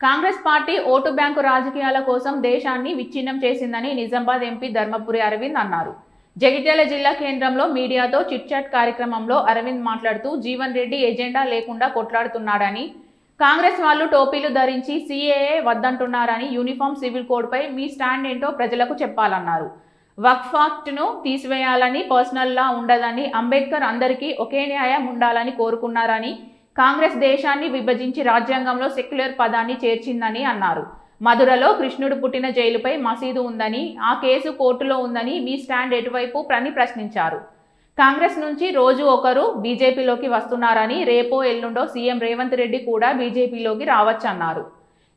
Congress party vote bank రాజకీయాల కోసం దేశాన్ని విచ్ఛిన్నం చేసిందని నిజామాబాద్ ఎంపీ ధర్మపురి అరవింద్ అన్నారు. జగిత్యాల జిల్లా కేంద్రంలో మీడియాతో చిట్చాట్ కార్యక్రమంలో అరవింద్ మాట్లాడుతూ జీవన్ రెడ్డి ఎజెండా లేకుండా కొట్లాడుతున్నాడని, కాంగ్రెస్ వాళ్ళు టోపీలు ధరించి సీఏఏ వద్దంటున్నారని, యూనిఫామ్ సివిల్ కోడ్పై మీ స్టాండ్ ఏంటో ప్రజలకు చెప్పాలన్నారు. వక్ఫ్ యాక్ట్ను తీసివేయాలని, పర్సనల్ లా ఉండదని, అంబేద్కర్ అందరికీ ఒకే న్యాయం ఉండాలని కోరుకున్నారని, కాంగ్రెస్ దేశాన్ని విభజించి రాజ్యాంగంలో సెక్యులర్ పదాన్ని చేర్చిందని అన్నారు. మధురలో కృష్ణుడు పుట్టిన జైలుపై మసీదు ఉందని, ఆ కేసు కోర్టులో ఉందని మీ స్టాండ్ ఎటువైపు అని ప్రశ్నించారు. కాంగ్రెస్ నుంచి రోజు ఒకరు బీజేపీలోకి వస్తున్నారని, రేపో ఎల్లుండో సీఎం రేవంత్ రెడ్డి కూడా బీజేపీలోకి రావచ్చన్నారు.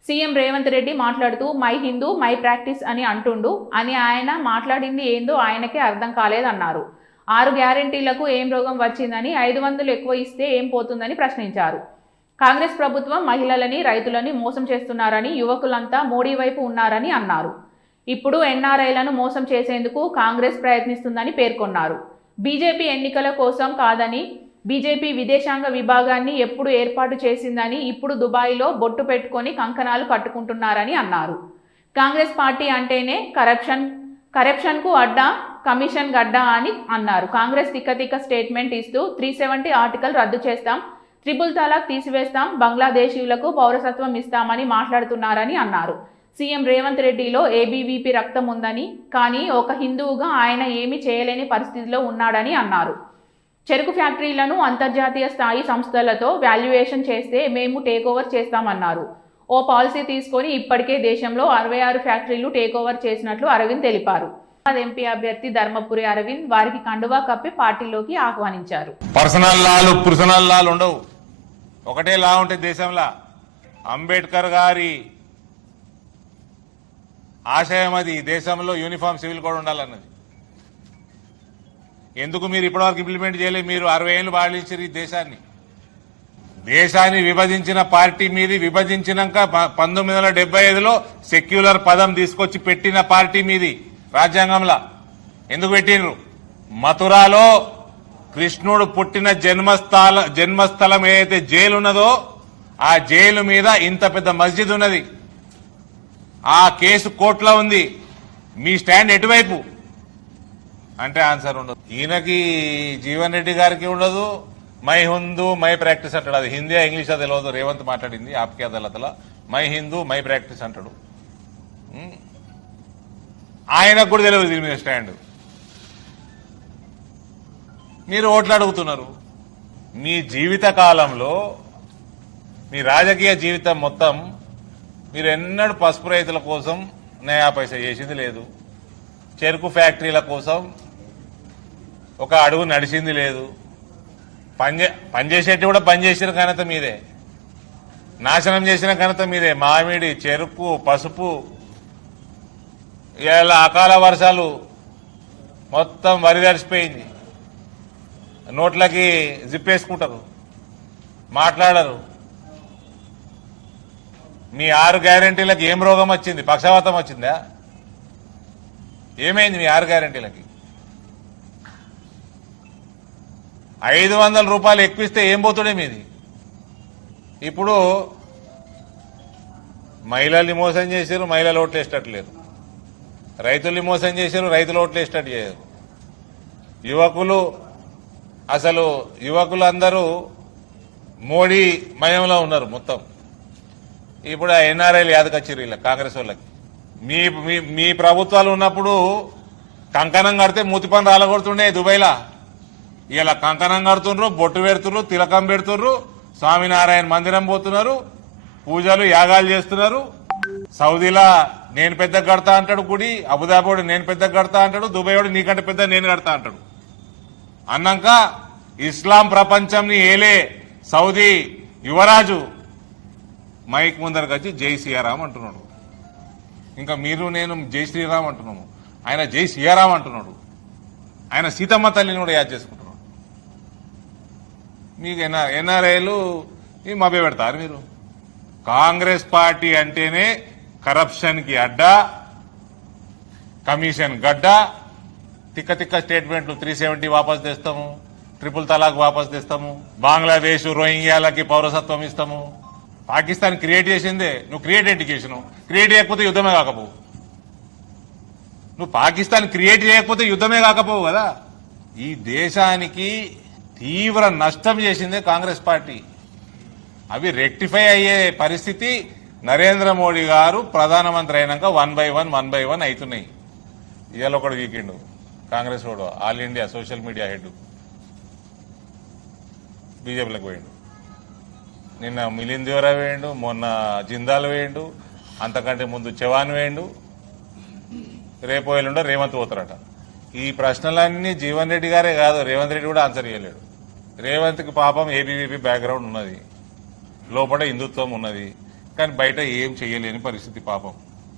సీఎం రేవంత్ రెడ్డి మాట్లాడుతూ మై హిందూ మై ప్రాక్టీస్ అని అంటుండు అని ఆయన మాట్లాడింది ఏందో ఆయనకే అర్థం కాలేదన్నారు. 6 గ్యారెంటీలకు ఏం రోగం వచ్చిందని, 500 ఎక్కువ ఇస్తే ఏం పోతుందని ప్రశ్నించారు. కాంగ్రెస్ ప్రభుత్వం మహిళలని, రైతులని మోసం చేస్తున్నారని, యువకులంతా మోడీ వైపు ఉన్నారని అన్నారు. ఇప్పుడు ఎన్ఆర్ఐలను మోసం చేసేందుకు కాంగ్రెస్ ప్రయత్నిస్తుందని పేర్కొన్నారు. బీజేపీ ఎన్నికల కోసం కాదని, బీజేపీ విదేశాంగ విభాగాన్ని ఎప్పుడు ఏర్పాటు చేసిందని, ఇప్పుడు దుబాయ్లో బొట్టు పెట్టుకొని కంకణాలు కట్టుకుంటున్నారని అన్నారు. కాంగ్రెస్ పార్టీ అంటేనే కరప్షన్కు అడ్డా, కమిషన్ గడ్డ అని అన్నారు. కాంగ్రెస్ తిక్క స్టేట్మెంట్ ఇస్తూ 370 ఆర్టికల్ రద్దు చేస్తాం, ట్రిపుల్ తలాక్ తీసివేస్తాం, బంగ్లాదేశీయులకు పౌరసత్వం ఇస్తామని మాట్లాడుతున్నారని అన్నారు. సీఎం రేవంత్ రెడ్డిలో ఏబీవీపీ రక్తం ఉందని, కానీ ఒక హిందువుగా ఆయన ఏమీ చేయలేని పరిస్థితిలో ఉన్నాడని అన్నారు. చెరుకు ఫ్యాక్టరీలను అంతర్జాతీయ స్థాయి సంస్థలతో వాల్యుయేషన్ చేస్తే మేము టేకోవర్ చేస్తామన్నారు. ఓ పాలసీ తీసుకొని ఇప్పటికే దేశంలో 66 ఫ్యాక్టరీలు టేకోవర్ చేసినట్లు అరవింద్ తెలిపారు. ఎంపీ అభ్యర్థి ధర్మపురి అరవింద్ వారికి కండువా కప్పి పార్టీలోకి ఆహ్వానించారు. పర్సనల్ లాలు ఉండవు, ఒకటే లా ఉంటుంది దేశంలో. అంబేద్కర్ గారి ఆశయం అది, దేశంలో యూనిఫామ్ సివిల్ కోడ్ ఉండాలన్నది. ఎందుకు మీరు ఇప్పటివరకు ఇంప్లిమెంట్ చేయలేదు? మీరు 60 ఏళ్ళు పాలించారు ఈ దేశాన్ని విభజించిన పార్టీ మీది. విభజించినాక 1975లో సెక్యులర్ పదం తీసుకొచ్చి పెట్టిన పార్టీ మీది రాజ్యాంగంలో. ఎందుకు పెట్టినరు? మథురాలో కృష్ణుడు పుట్టిన జన్మస్థలం ఏదైతే జైలు ఉన్నదో ఆ జైలు మీద ఇంత పెద్ద మస్జిద్ ఉన్నది. ఆ కేసు కోర్టులో ఉంది. మీ స్టాండ్ ఎటువైపు అంటే ఆన్సర్ ఉండదు. ఈయనకి జీవన్ రెడ్డి గారికి ఉండదు. మై హిందూ మై ప్రాక్టీస్ అంటాడు. అది హిందీ ఇంగ్లీష్ అది తెలియదు. రేవంత్ మాట్లాడింది ఆప్కే అదాలతలో మై హిందూ మై ప్రాక్టీస్ అంటాడు. ఆయనకు కూడా తెలియదు దీని మీద స్టాండ్. మీరు ఓట్లు అడుగుతున్నారు. మీ జీవిత కాలంలో, మీ రాజకీయ జీవితం మొత్తం మీరు ఎన్నడూ పసుపు రైతుల కోసం నయా పైసా చేసింది లేదు. చెరుకు ఫ్యాక్టరీల కోసం ఒక అడుగు నడిచింది లేదు. పనిచేసేటి కూడా పనిచేసిన ఘనత మీదే, నాశనం చేసిన ఘనత మీదే. మామిడి, చెరుకు, పసుపు, ఇలా అకాల వర్షాలు మొత్తం వరి తడిసిపోయింది. నోట్లకి జిప్పేసుకుంటారు, మాట్లాడరు. మీ 6 గ్యారెంటీలకు ఏం రోగం వచ్చింది? పక్షవాతం వచ్చిందా? ఏమైంది మీ 6 గ్యారెంటీలకి? 500 రూపాయలు ఎక్కువిస్తే ఏం పోతుండే మీది? ఇప్పుడు మహిళల్ని మోసం చేశారు, మహిళలు ఓట్లు వేసేటట్లేరు. రైతుల్ని మోసం చేశారు, రైతులు ఓట్లు వేసేటట్టు చేయరు. యువకులందరూ మోడీ మయంలో ఉన్నారు మొత్తం. ఇప్పుడు ఆ ఎన్ఆర్ఐలు యాదకొచ్చారు ఇలా కాంగ్రెస్ వాళ్ళకి. మీ ప్రభుత్వాలు ఉన్నప్పుడు కంకణం కడితే మూతిపని రాలగొడుతుండే దుబాయ్లా. ఇలా కంకణం కడుతుండ్రు, బొట్టు పెడుతున్నారు, తిలకం పెడుతున్నారు, స్వామినారాయణ మందిరం పోతున్నారు, పూజలు యాగాలు చేస్తున్నారు. సౌదీలా నేను పెద్ద కడతా అంటాడు గుడి, అబుదాబోడు నేను పెద్ద కడతా అంటాడు, దుబాయోడు నీకంటే పెద్ద నేను కడతా అంటాడు. అన్నాక ఇస్లాం ప్రపంచంని ఏలే సౌదీ యువరాజు మైక్ ముందరకు వచ్చి జై సియారాం అంటున్నాడు. ఇంకా మీరు నేను జై శ్రీరామ్ అంటున్నాము, ఆయన జై సియారాం అంటున్నాడు. ఆయన సీతమ్మ తల్లిని కూడా యాద్ చేసుకుంటున్నాడు. మీకు ఎన్ఆర్ఐలు మభ్య పెడతారు మీరు. కాంగ్రెస్ పార్టీ అంటేనే కరప్షన్ కి అడ్డా, కమిషన్ గడ్డ. తిక్క స్టేట్మెంట్లు 370 వాపసు తెస్తాము, ట్రిపుల్ తలాక్ వాపసు తెస్తాము, బంగ్లాదేశ్ రోహింగ్యాలకి పౌరసత్వం ఇస్తాము, పాకిస్తాన్ క్రియేట్ చేసిందే నువ్వు క్రియేట్ ఎడ్యుకేషన్ క్రియేట్ చేయకపోతే యుద్ధమే కాకపోవు. నువ్వు పాకిస్తాన్ క్రియేట్ చేయకపోతే యుద్ధమే కాకపోవు కదా. ఈ దేశానికి తీవ్ర నష్టం చేసిందే కాంగ్రెస్ పార్టీ. అవి రెక్టిఫై అయ్యే పరిస్థితి నరేంద్ర మోడీ గారు ప్రధానమంత్రి అయినాక 1 by 1 అవుతున్నాయి. ఇవాళ ఒకడు వీకెండ్ కాంగ్రెస్ వాడు all India social media head బీజేపీలకు పోయిండు. నిన్న మిలింద్ దేవరా వేయండు, మొన్న జిందాల్ వేయండు, అంతకంటే ముందు చవాన్ వేయండు, రేపు ఎల్లుండో రేవంత్ పోతారట. ఈ ప్రశ్నలన్నీ జీవన్ రెడ్డి గారే కాదు, రేవంత్ రెడ్డి కూడా ఆన్సర్ చేయలేడు. రేవంత్కి పాపం ఏబీవీపీ బ్యాక్గ్రౌండ్ ఉన్నది, లోపల హిందుత్వం ఉన్నది, కానీ బయట ఏం చేయలేని పరిస్థితి పాపం.